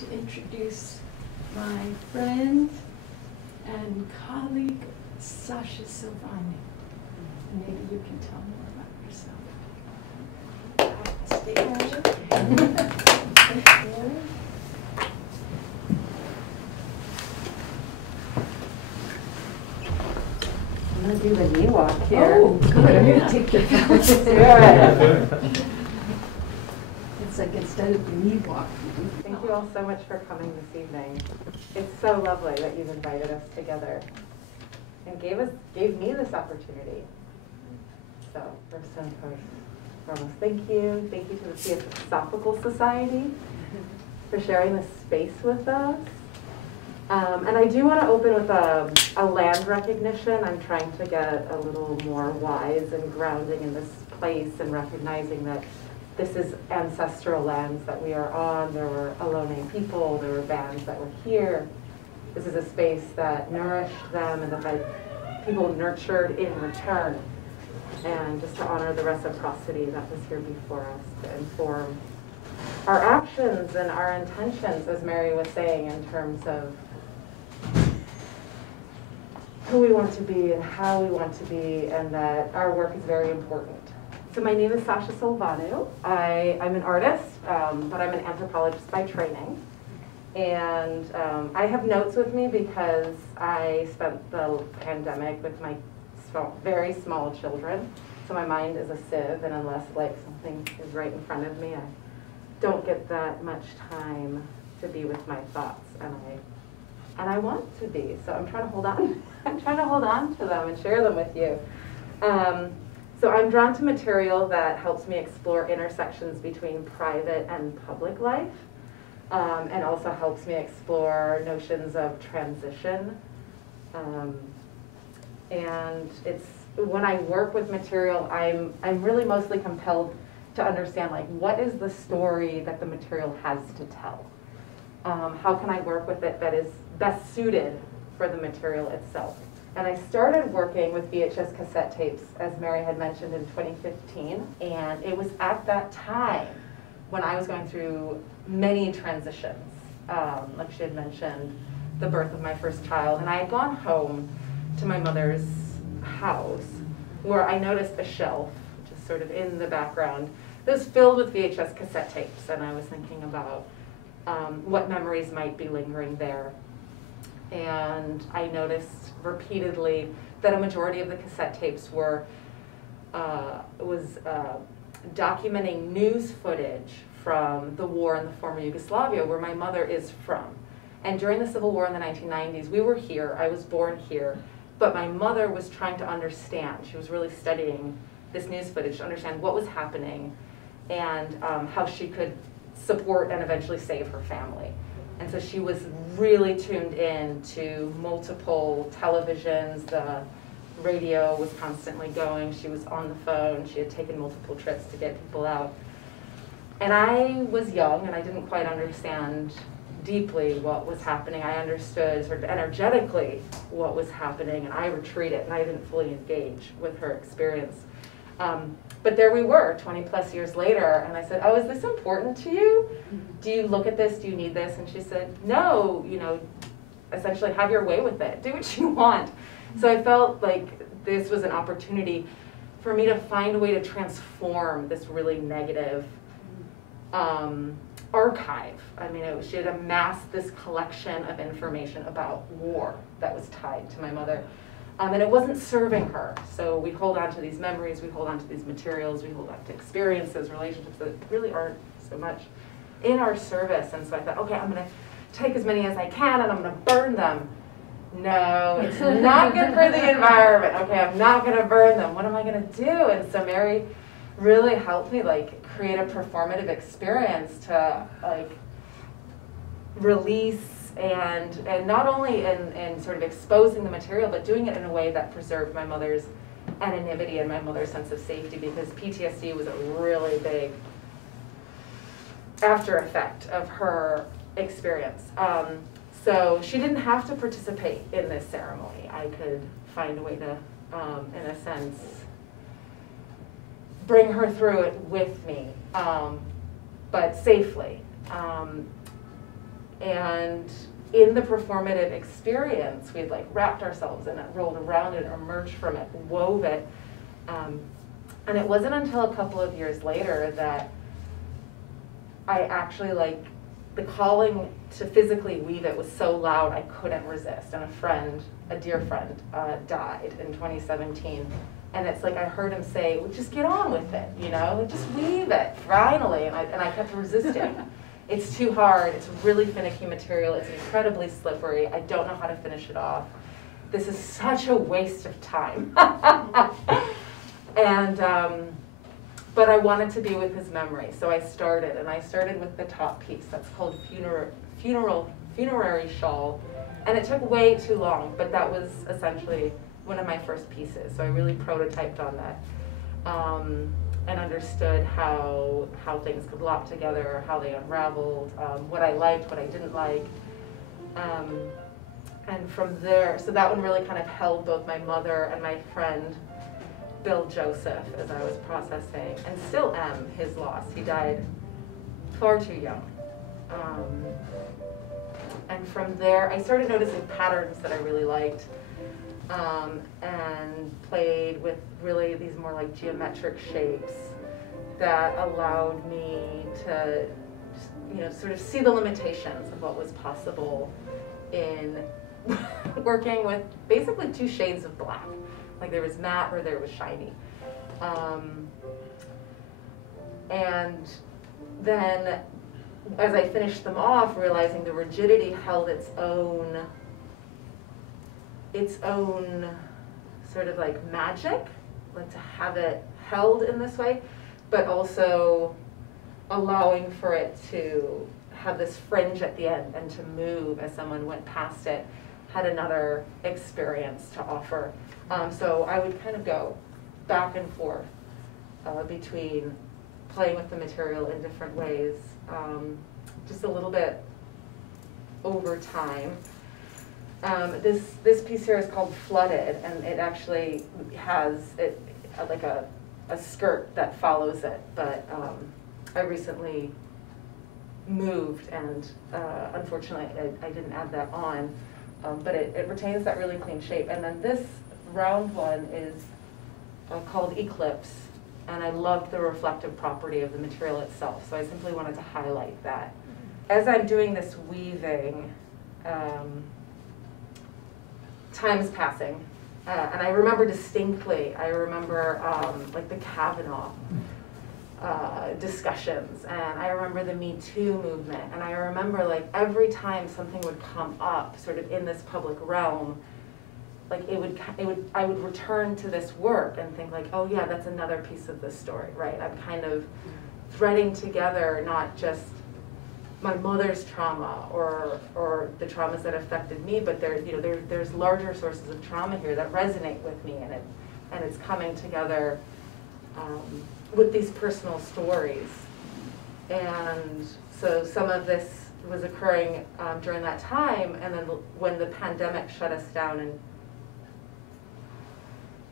to introduce my friend and colleague, Sasha Silveanu. And maybe you can tell more about yourself. I'm going to do the knee walk here. Oh, good. I'm going to take your phone. It's like instead of the knee walk. Thank you all so much for coming this evening. It's so lovely that you've invited us together and gave me this opportunity. So first and foremost, thank you. Thank you to the Theosophical Society for sharing this space with us. And I do want to open with a land recognition. I'm trying to get a little more wise and grounding in this place and recognizing that this is ancestral lands that we are on. There were Ohlone people, there were bands that were here. This is a space that nourished them and that people nurtured in return. And just to honor the reciprocity that was here before us to inform our actions and our intentions, as Mary was saying, in terms of who we want to be and how we want to be, and that our work is very important. So my name is Sasha Silveanu. I'm an artist, but I'm an anthropologist by training. And I have notes with me because I spent the pandemic with my very small children. So my mind is a sieve, and unless like something is right in front of me, I don't get that much time to be with my thoughts. And I want to be, so I'm trying to hold on. I'm trying to hold on to them and share them with you. So I'm drawn to material that helps me explore intersections between private and public life, and also helps me explore notions of transition. And it's when I work with material, I'm really mostly compelled to understand, like, what is the story that the material has to tell? How can I work with it that is best suited for the material itself? And I started working with VHS cassette tapes, as Mary had mentioned, in 2015. And it was at that time when I was going through many transitions. Like she had mentioned, the birth of my first child. And I had gone home to my mother's house where I noticed a shelf, just sort of in the background, that was filled with VHS cassette tapes. And I was thinking about what memories might be lingering there. And I noticed repeatedly that a majority of the cassette tapes were documenting news footage from the war in the former Yugoslavia, where my mother is from. And during the Civil War in the 1990s, we were here, I was born here, but my mother was trying to understand. She was really studying this news footage to understand what was happening and how she could support and eventually save her family. And so she was really tuned in to multiple televisions. The radio was constantly going. She was on the phone. She had taken multiple trips to get people out. And I was young, and I didn't quite understand deeply what was happening. I understood sort of energetically what was happening, and I retreated, and I didn't fully engage with her experience. But there we were, 20 plus years later, and I said, oh, is this important to you? Do you look at this? Do you need this? And she said, no, you know, essentially have your way with it. Do what you want. So I felt like this was an opportunity for me to find a way to transform this really negative archive. I mean, she had amassed this collection of information about war that was tied to my mother. And it wasn't serving her. So we hold on to these memories, we hold on to these materials, we hold on to experiences, relationships that really aren't so much in our service. And so I thought, okay, I'm going to take as many as I can and I'm going to burn them. No, it's not good for the environment. Okay, I'm not going to burn them. What am I going to do? And so Mary really helped me like create a performative experience to like release and not only in sort of exposing the material, but doing it in a way that preserved my mother's anonymity and my mother's sense of safety, because PTSD was a really big after effect of her experience. So she didn't have to participate in this ceremony. I could find a way to, in a sense, bring her through it with me, but safely. And in the performative experience, we'd like wrapped ourselves in it, rolled around it, emerged from it, wove it. And it wasn't until a couple of years later that I actually, like, the calling to physically weave it was so loud I couldn't resist. And a dear friend, died in 2017. And it's like I heard him say, well, just get on with it, you know, just weave it, finally. And I kept resisting. It's too hard. It's really finicky material. It's incredibly slippery. I don't know how to finish it off. This is such a waste of time. And, but I wanted to be with his memory. So I started with the top piece. That's called Funerary Shawl. And it took way too long, but that was essentially one of my first pieces. So I really prototyped on that. And understood how things could lop together, how they unraveled, what I liked, what I didn't like. And from there, so that one really kind of held both my mother and my friend, Bill Joseph, as I was processing, and still am, his loss. He died far too young. And from there, I started noticing patterns that I really liked. And played with really these more like geometric shapes that allowed me to, you know, sort of see the limitations of what was possible in working with basically two shades of black. Like there was matte or there was shiny. And then as I finished them off, realizing the rigidity held its own sort of like magic, like to have it held in this way, but also allowing for it to have this fringe at the end and to move as someone went past it, had another experience to offer. So I would kind of go back and forth between playing with the material in different ways, just a little bit over time. This piece here is called Flooded, and it actually has like a skirt that follows it, but I recently moved, and unfortunately I didn't add that on, but it retains that really clean shape. And then this round one is called Eclipse, and I loved the reflective property of the material itself, so I simply wanted to highlight that. As I'm doing this weaving, time is passing, and I remember distinctly, like the Kavanaugh discussions, and I remember the Me Too movement, and I remember like every time something would come up sort of in this public realm, like I would return to this work and think like, oh yeah, that's another piece of this story, right? I'm kind of threading together not just my mother's trauma or the traumas that affected me, but there's larger sources of trauma here that resonate with me, and it's coming together with these personal stories. And so some of this was occurring during that time, and then when the pandemic shut us down in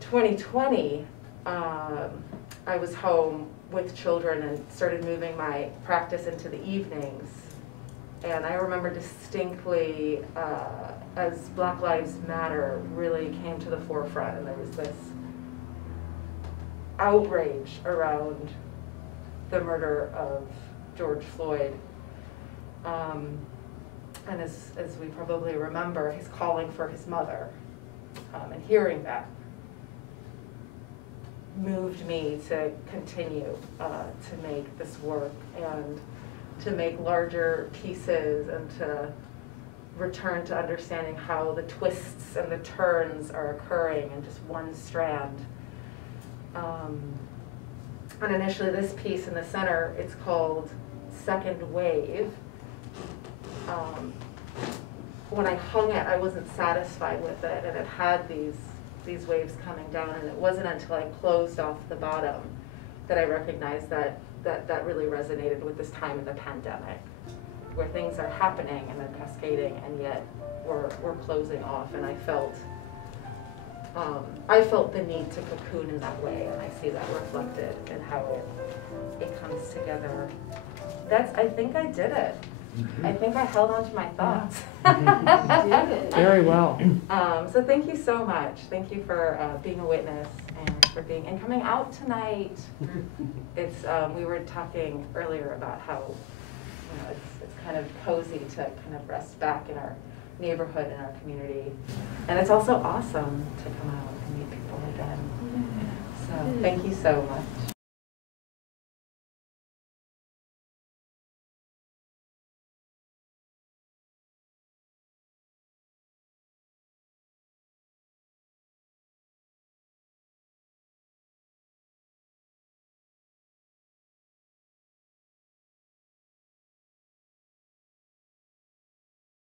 2020, I was home with children and started moving my practice into the evenings. And I remember distinctly as Black Lives Matter really came to the forefront, and there was this outrage around the murder of George Floyd. And as we probably remember, his calling for his mother, and hearing that moved me to continue to make this work and to make larger pieces and to return to understanding how the twists and the turns are occurring in just one strand. And initially this piece in the center, it's called Second Wave. When I hung it, I wasn't satisfied with it, and it had these waves coming down, and it wasn't until I closed off the bottom that I recognized that really resonated with this time in the pandemic, where things are happening and they're cascading, and yet we're closing off. And I felt the need to cocoon in that way, and I see that reflected in how it comes together. I think I did it. I think I held on to my thoughts. Very well. So thank you so much. Thank you for being a witness and for being and coming out tonight. It's we were talking earlier about how it's kind of cozy to kind of rest back in our neighborhood and our community, and it's also awesome to come out and meet people again. So thank you so much.